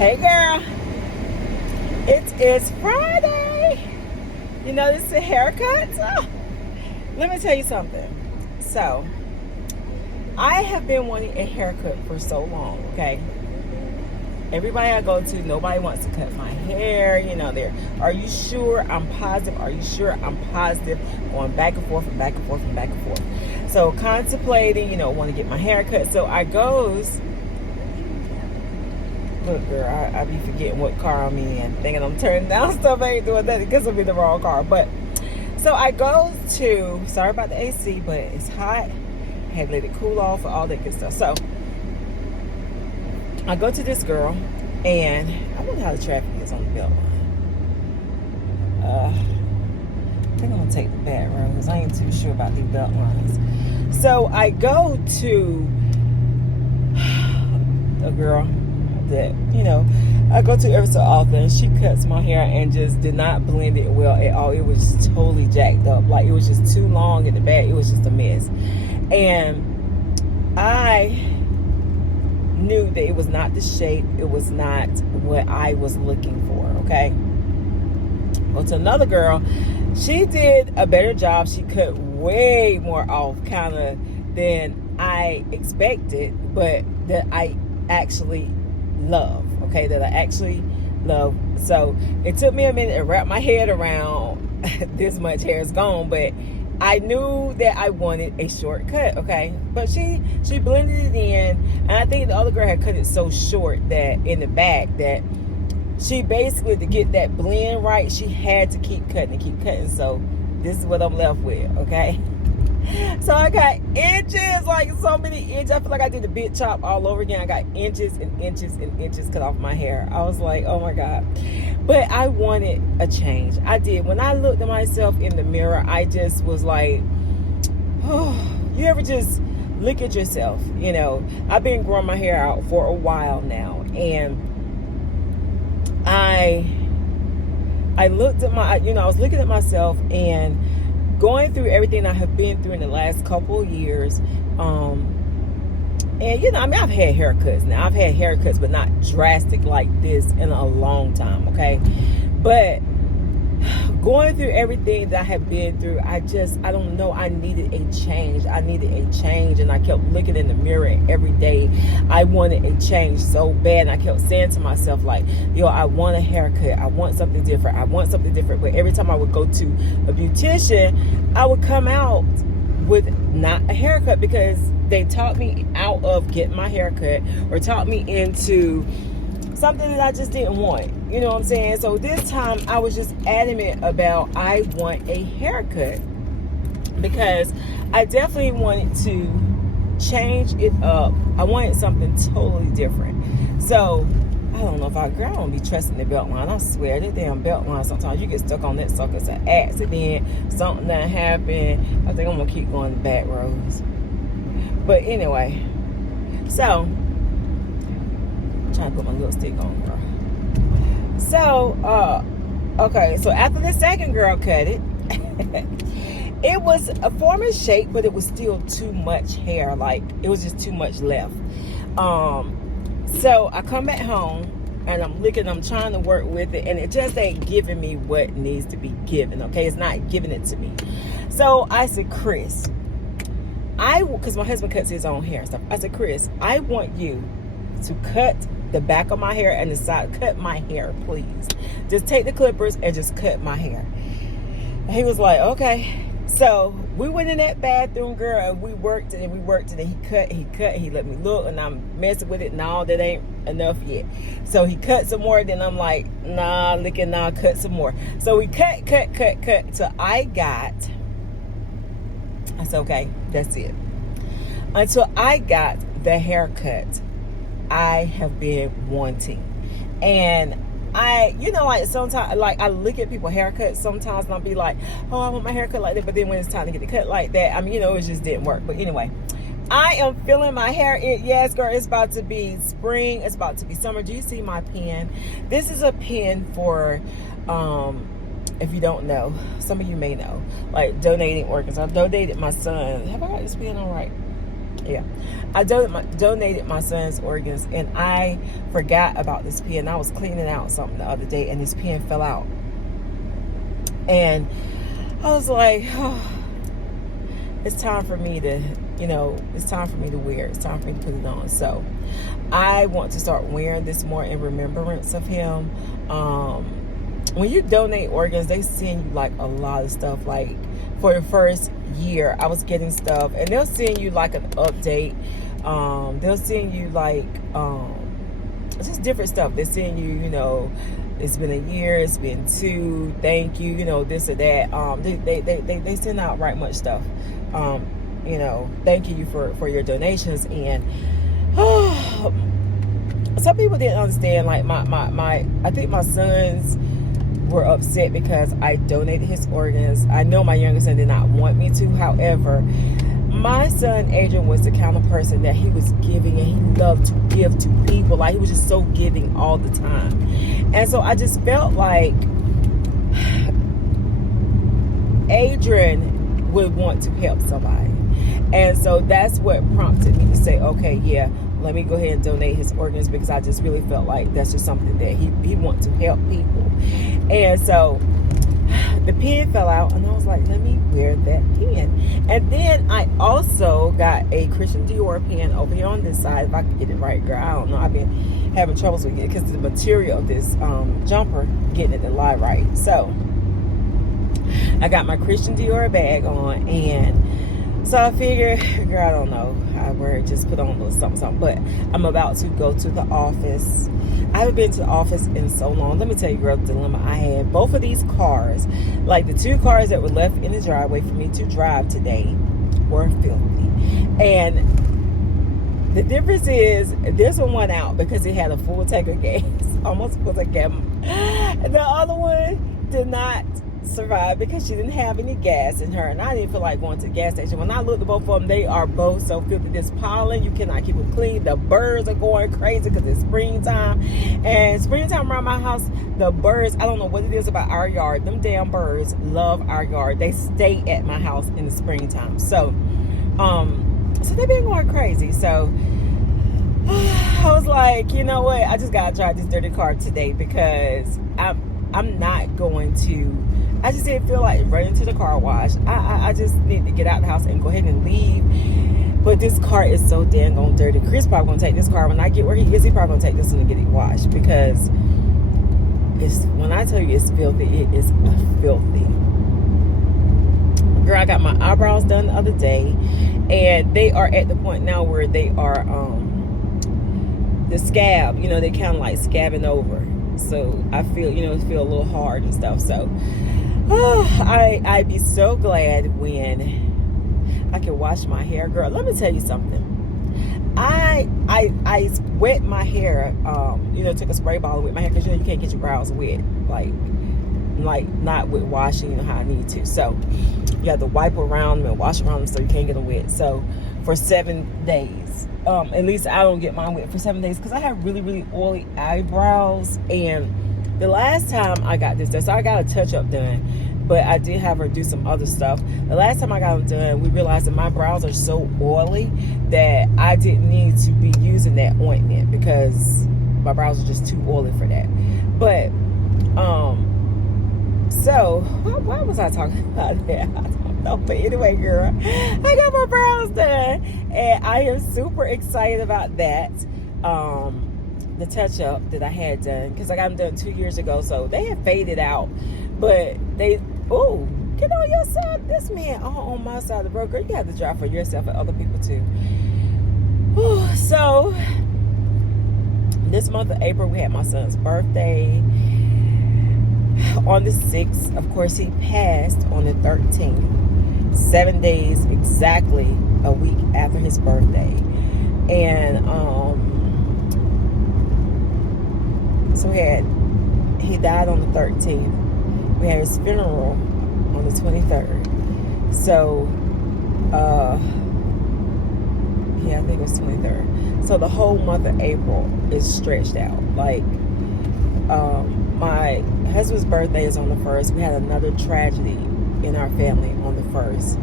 Hey girl, it is Friday. You know this is a haircut. Oh, let me tell you something. So, I have been wanting a haircut for so long, okay? Everybody I go to, nobody wants to cut my hair. You know, are you sure? I'm positive. Are you sure? I'm positive. Going back and forth and back and forth and back and forth. So, contemplating, want to get my hair cut. So, I goes. Look, girl, I be forgetting what car I'm in, thinking I'm turning down stuff. I ain't doing that because it'll be the wrong car. But so I go to, sorry about the AC, but it's hot. I had to let it cool off and all that good stuff. So I go to this girl, and I wonder how the traffic is on the belt line. I think I'm gonna take the back road because I ain't too sure about these belt lines. So I go to a girl that I go to every so often. She cuts my hair and just did not blend it well at all. It was just totally jacked up. Like, it was just too long in the back. It was just a mess. And I knew that it was not the shape. It was not what I was looking for. Okay. Go to another girl. She did a better job. She cut way more off kind of than I expected, but that I actually love, okay, that I actually love. So it took me a minute to wrap my head around this much hair is gone, but I knew that I wanted a shortcut, okay. But she blended it in, and I think the other girl had cut it so short that in the back that she basically, to get that blend right, she had to keep cutting and keep cutting. So this is what I'm left with, okay. So I got inches, like so many inches. I feel like I did a bit chop all over again. I got inches and inches and inches cut off my hair. I was like, oh my God. But I wanted a change. I did. When I looked at myself in the mirror, I just was like, oh, you ever just look at yourself? I've been growing my hair out for a while now. And I looked at I was looking at myself and going through everything I have been through in the last couple of years. And I've had haircuts now. I've had haircuts, but not drastic like this in a long time, okay? But going through everything that I have been through, I don't know, I needed a change. And I kept looking in the mirror every day. I wanted a change so bad. And I kept saying to myself, like, I want a haircut. I want something different. But every time I would go to a beautician, I would come out with not a haircut because they taught me out of getting my haircut or taught me into something that I just didn't want. You know what I'm saying? So this time I was just adamant about I want a haircut because I definitely wanted to change it up. I wanted something totally different. So I don't know if I won't be trusting the belt line. I swear, that damn belt line, sometimes you get stuck on that sucker. It's an accident, something that happened. I think I'm gonna keep going the back roads. But anyway, so I'm trying to put my lipstick on, girl. So, okay, so after the second girl cut it, it was a form and shape, but it was still too much hair. Like, it was just too much left. So I come back home and I'm trying to work with it, and it just ain't giving me what needs to be given, okay? It's not giving it to me. So I said, Chris, because my husband cuts his own hair and stuff. I said, Chris, I want you to cut the back of my hair and the side. Cut my hair, please. Just take the clippers and just cut my hair. And he was like, okay. So we went in that bathroom, girl, and we worked it and he cut, he let me look, and I'm messing with it. No, that ain't enough yet. So he cut some more. Then I'm like, nah, cut some more. So we cut. So I said, okay, that's it. Until I got the haircut I have been wanting. And I, like sometimes, like I look at people haircuts sometimes and I'll be like, oh, I want my haircut like that. But then when it's time to get the cut like that, it just didn't work. But anyway, I am feeling my hair. Yes, girl, it's about to be spring. It's about to be summer. Do you see my pen? This is a pen for, if you don't know, some of you may know, like donating organs. I've donated my son. Have I got this pen on right? Yeah, I donated my son's organs, and I forgot about this pen. I was cleaning out something the other day, and this pen fell out, and I was like, oh, it's time for me to, it's time for me to wear it. It's time for me to put it on. So I want to start wearing this more in remembrance of him. When you donate organs, they send you like a lot of stuff. Like for the first year, I was getting stuff, and they'll send you like an update. They'll send you like just different stuff. They send you, it's been a year, it's been 2, thank you, this or that. They send out right much stuff. Thanking you for your donations. And some people didn't understand. Like I think my sons were upset because I donated his organs. I know my youngest son did not want me to. However, my son Adrian was the kind of person that he was giving, and he loved to give to people. Like, he was just so giving all the time. And so I just felt like Adrian would want to help somebody. And so that's what prompted me to say, okay, yeah, let me go ahead and donate his organs, because I just really felt like that's just something that he wants to help people. And so the pen fell out, and I was like, let me wear that pen. And then I also got a Christian Dior pen over here on this side. If I can get it right, girl, I don't know. I've been having troubles with it because the material of this jumper, getting it to lie right. So I got my Christian Dior bag on, and so I figured, girl, I don't know, I wear it, just put on a little something. But I'm about to go to the office. I haven't been to the office in so long. Let me tell you, girl, the dilemma I had. Both of these cars, like the 2 cars that were left in the driveway for me to drive today, were filthy. And the difference is, this one went out because it had a full tank of gas, almost full tank of gas. The other one did not survive because she didn't have any gas in her, and I didn't feel like going to the gas station. When I looked at both of them, they are both so filthy. This pollen, you cannot keep them clean. The birds are going crazy because it's springtime, and springtime around my house, the birds, I don't know what it is about our yard, them damn birds love our yard. They stay at my house in the springtime. So they've been going crazy. So I was like, you know what, I just gotta drive this dirty car today, because I'm not going to, I just didn't feel like running to the car wash. I just need to get out of the house and go ahead and leave. But this car is so dang on dirty. Chris probably gonna take this car when I get where he is. He probably gonna take this one and get it washed, because when I tell you it's filthy, it is filthy. Girl, I got my eyebrows done the other day, and they are at the point now where they are the scab, they kind of like scabbing over. So I feel, it feel a little hard and stuff. So I'd be so glad when I can wash my hair. Girl, let me tell you something. I wet my hair, took a spray bottle with my hair, because you can't get your brows wet, like not with washing, how I need to. So you have to wipe around them and wash around them so you can't get them wet. So for 7 days, at least I don't get mine wet for 7 days, because I have really, really oily eyebrows. And the last time I got this done, so I got a touch-up done, but I did have her do some other stuff. The last time I got them done, we realized that my brows are so oily that I didn't need to be using that ointment, because my brows are just too oily for that. But so why was I talking about that? I don't know. But anyway, girl, I got my brows done, and I am super excited about that. The touch-up that I had done, because I got them done 2 years ago, so they had faded out. But get on your side. This man on my side of the road, girl, you have to drive for yourself and other people too. So this month of April, we had my son's birthday. On the 6th, of course, he passed on the 13th, 7 days exactly a week after his birthday. And so he died on the 13th. We had his funeral on the 23rd. So I think it was 23rd. So the whole month of April is stretched out. Like, my husband's birthday is on the 1st. We had another tragedy in our family on the 1st.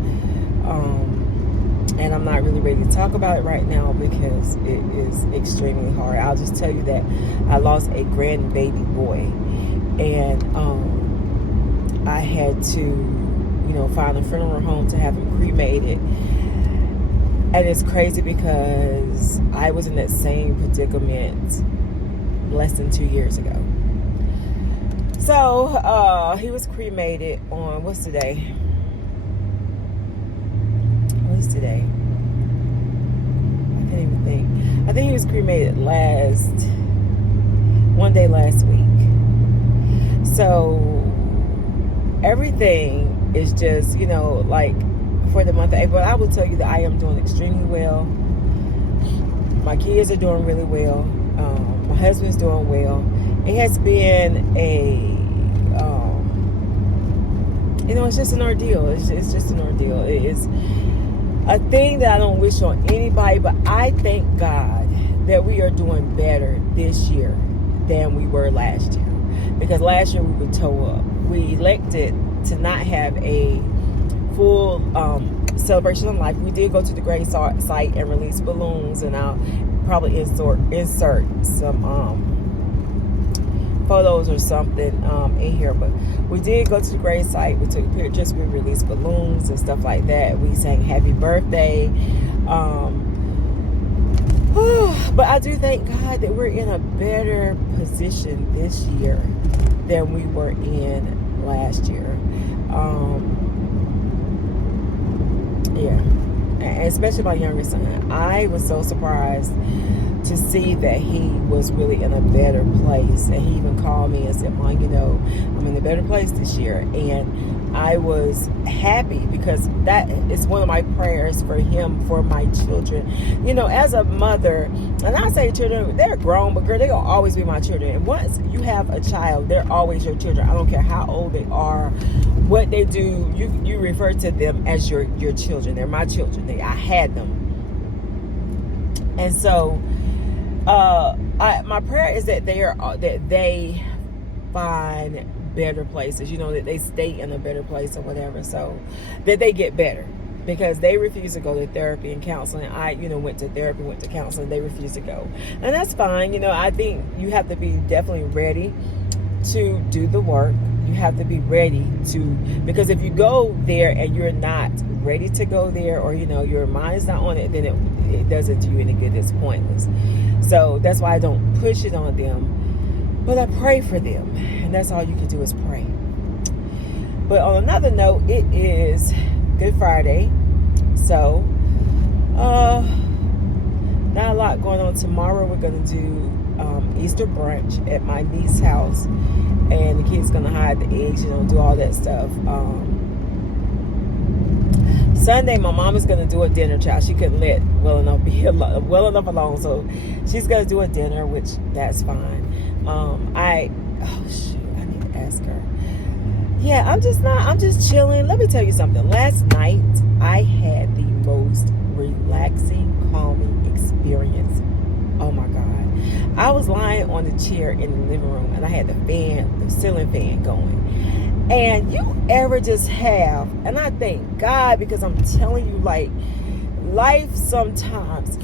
And I'm not really ready to talk about it right now because it is extremely hard. I'll just tell you that I lost a grandbaby boy, and I had to, find a funeral home to have him cremated. And it's crazy because I was in that same predicament less than 2 years ago. So he was cremated on, what's today? What is today? I can't even think. I think he was cremated one day last week. So everything is just, like for the month of April, I will tell you that I am doing extremely well. My kids are doing really well. My husband's doing well. It has been it's just an ordeal. It's just an ordeal. It is a thing that I don't wish on anybody, but I thank God that we are doing better this year than we were last year. Because last year we were toe up. We elected to not have a full celebration of life. We did go to the grave site and release balloons, and I'll probably insert some photos or something in here. But we did go to the grave site. We took pictures. We released balloons and stuff like that. We sang happy birthday. But I do thank God that we're in a better position this year than we were in last year. Yeah, and especially my youngest son. I was so surprised to see that he was really in a better place. And he even called me and said, Mom, I'm in a better place this year. And I was happy because that is one of my prayers for him, for my children. As a mother, and I say children, they're grown, but girl, they're going to always be my children. And once you have a child, they're always your children. I don't care how old they are, what they do, you refer to them as your children. They're my children. I had them. And so my prayer is that they find better places, that they stay in a better place or whatever, so that they get better, because they refuse to go to therapy and counseling. I went to therapy, went to counseling, they refuse to go, and that's fine. I think you have to be definitely ready to do the work. You have to be ready to, because if you go there and you're not ready to go there, or your mind is not on it, then it doesn't do you any good. It's pointless. So that's why I don't push it on them, but I pray for them, and that's all you can do is pray. But on another note, it is Good Friday, so not a lot going on tomorrow. We're going to do Easter brunch at my niece's house, and the kids going to hide the eggs, do all that stuff. Sunday, my mom is going to do a dinner, child. She couldn't let well enough alone, so she's going to do a dinner, which that's fine. I need to ask her. Yeah, I'm just chilling. Let me tell you something. Last night, I had the most relaxing, calming experience. Oh my God. I was lying on the chair in the living room, and I had the ceiling fan going. And you ever just have, and I thank God, because I'm telling you, like, life sometimes,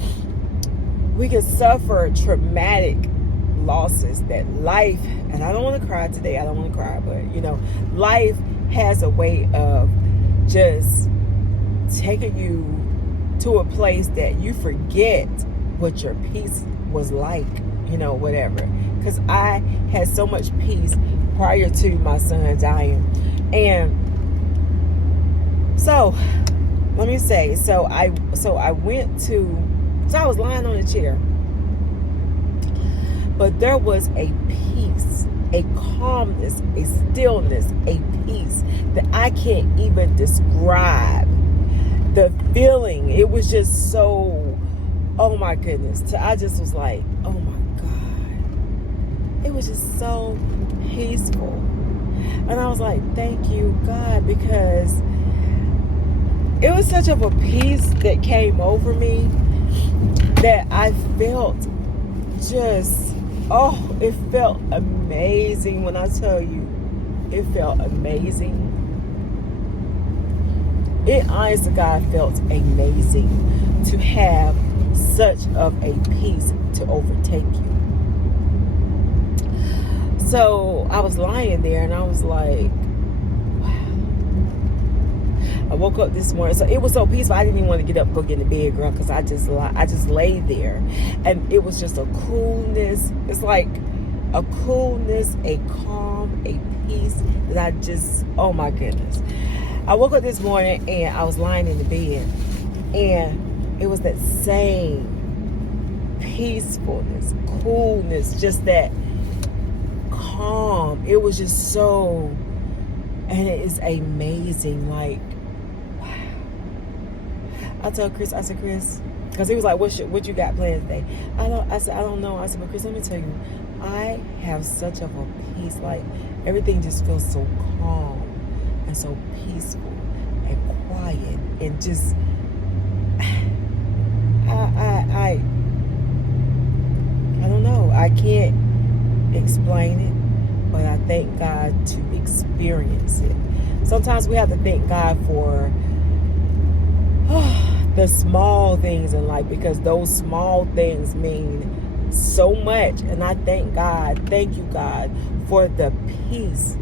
we can suffer traumatic losses that life, and I don't want to cry today, I don't want to cry, but life has a way of just taking you to a place that you forget what your peace was like, whatever. Because I had so much peace prior to my son dying. And so let me say, so I was lying on a chair, but there was a peace, a calmness, a stillness, a peace that I can't even describe. The feeling, it was just so, oh my goodness. I just was like, oh my God. It was just so peaceful. And I was like, thank you, God, because it was such of a peace that came over me that I felt just, it felt amazing. When I tell you, it felt amazing. It, honest to God, felt amazing to have such of a peace to overtake you. So I was lying there and I was like, wow. I woke up this morning, so it was so peaceful. I didn't even want to get up and go get in the bed, girl, because I just lay there, and it was just a coolness. It's like a coolness, a calm, a peace that I just, oh my goodness. I woke up this morning and I was lying in the bed, and it was that same peacefulness, coolness, just that calm. It was just so, and it is amazing. Like, wow. I told Chris, I said, Chris, because he was like, what you got planned today? I said, I don't know. I said, but Chris, let me tell you, I have such of a peace. Like, everything just feels so calm and so peaceful and quiet and just, I don't know. I can't explain it, but I thank God to experience it. Sometimes we have to thank God for the small things in life, because those small things mean so much. And I thank you God, for the peace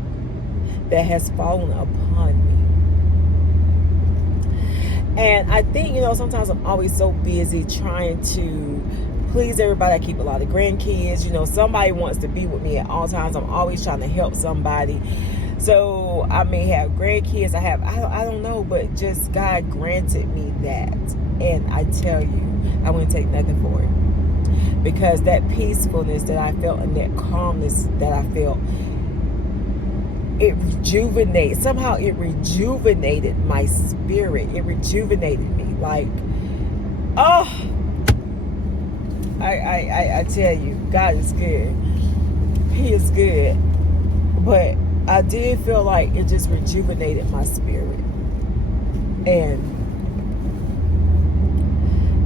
that has fallen upon me. And I think, sometimes I'm always so busy trying to please everybody. I keep a lot of grandkids. Somebody wants to be with me at all times. I'm always trying to help somebody. So I may have grandkids. I don't know, but just God granted me that. And I tell you, I wouldn't take nothing for it. Because that peacefulness that I felt and that calmness that I felt, it rejuvenated. Somehow it rejuvenated my spirit. It rejuvenated me. Like, oh, I tell you, God is good. He is good. But I did feel like it just rejuvenated my spirit. And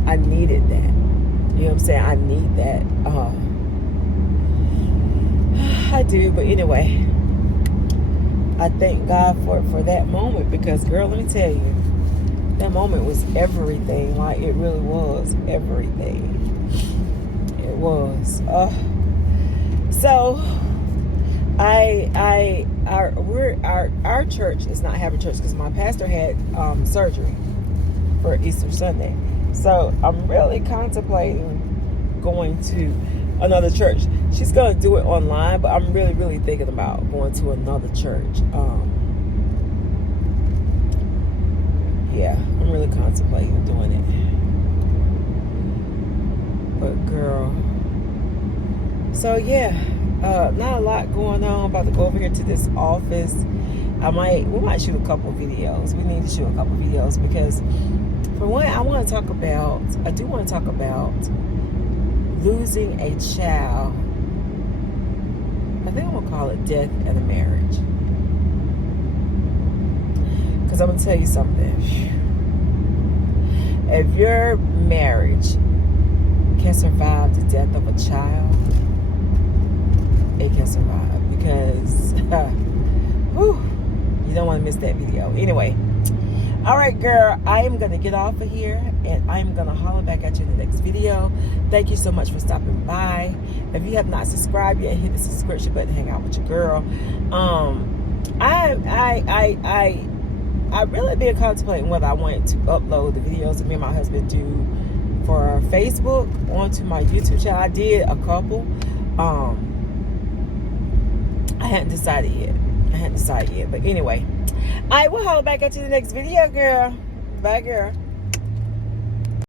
I needed that. You know what I'm saying? I need that. I do. But anyway, I thank God for that moment, because, girl, let me tell you, that moment was everything. Like, it really was everything. It was. So our church is not having church because my pastor had surgery for Easter Sunday. So I'm really contemplating going to another church. She's going to do it online, but I'm really, really thinking about going to another church. Yeah, I'm really contemplating doing it. But girl, so yeah, not a lot going on. I'm about to go over here to this office. We might shoot a couple videos. We need to shoot a couple videos because, for one, I do want to talk about losing a child. I think I'm going to call it death in a marriage. Because I'm going to tell you something. If your marriage can survive the death of a child, it can survive. Because, you don't want to miss that video. Anyway. All right, girl, I am going to get off of here, and I'm going to holler back at you in the next video. Thank you so much for stopping by. If you have not subscribed yet, hit the subscription button, hang out with your girl. I really been contemplating whether I wanted to upload the videos that me and my husband do for Facebook onto my YouTube channel. I did a couple. I hadn't decided yet. But anyway, I will holler back at you in the next video, girl. Bye, girl.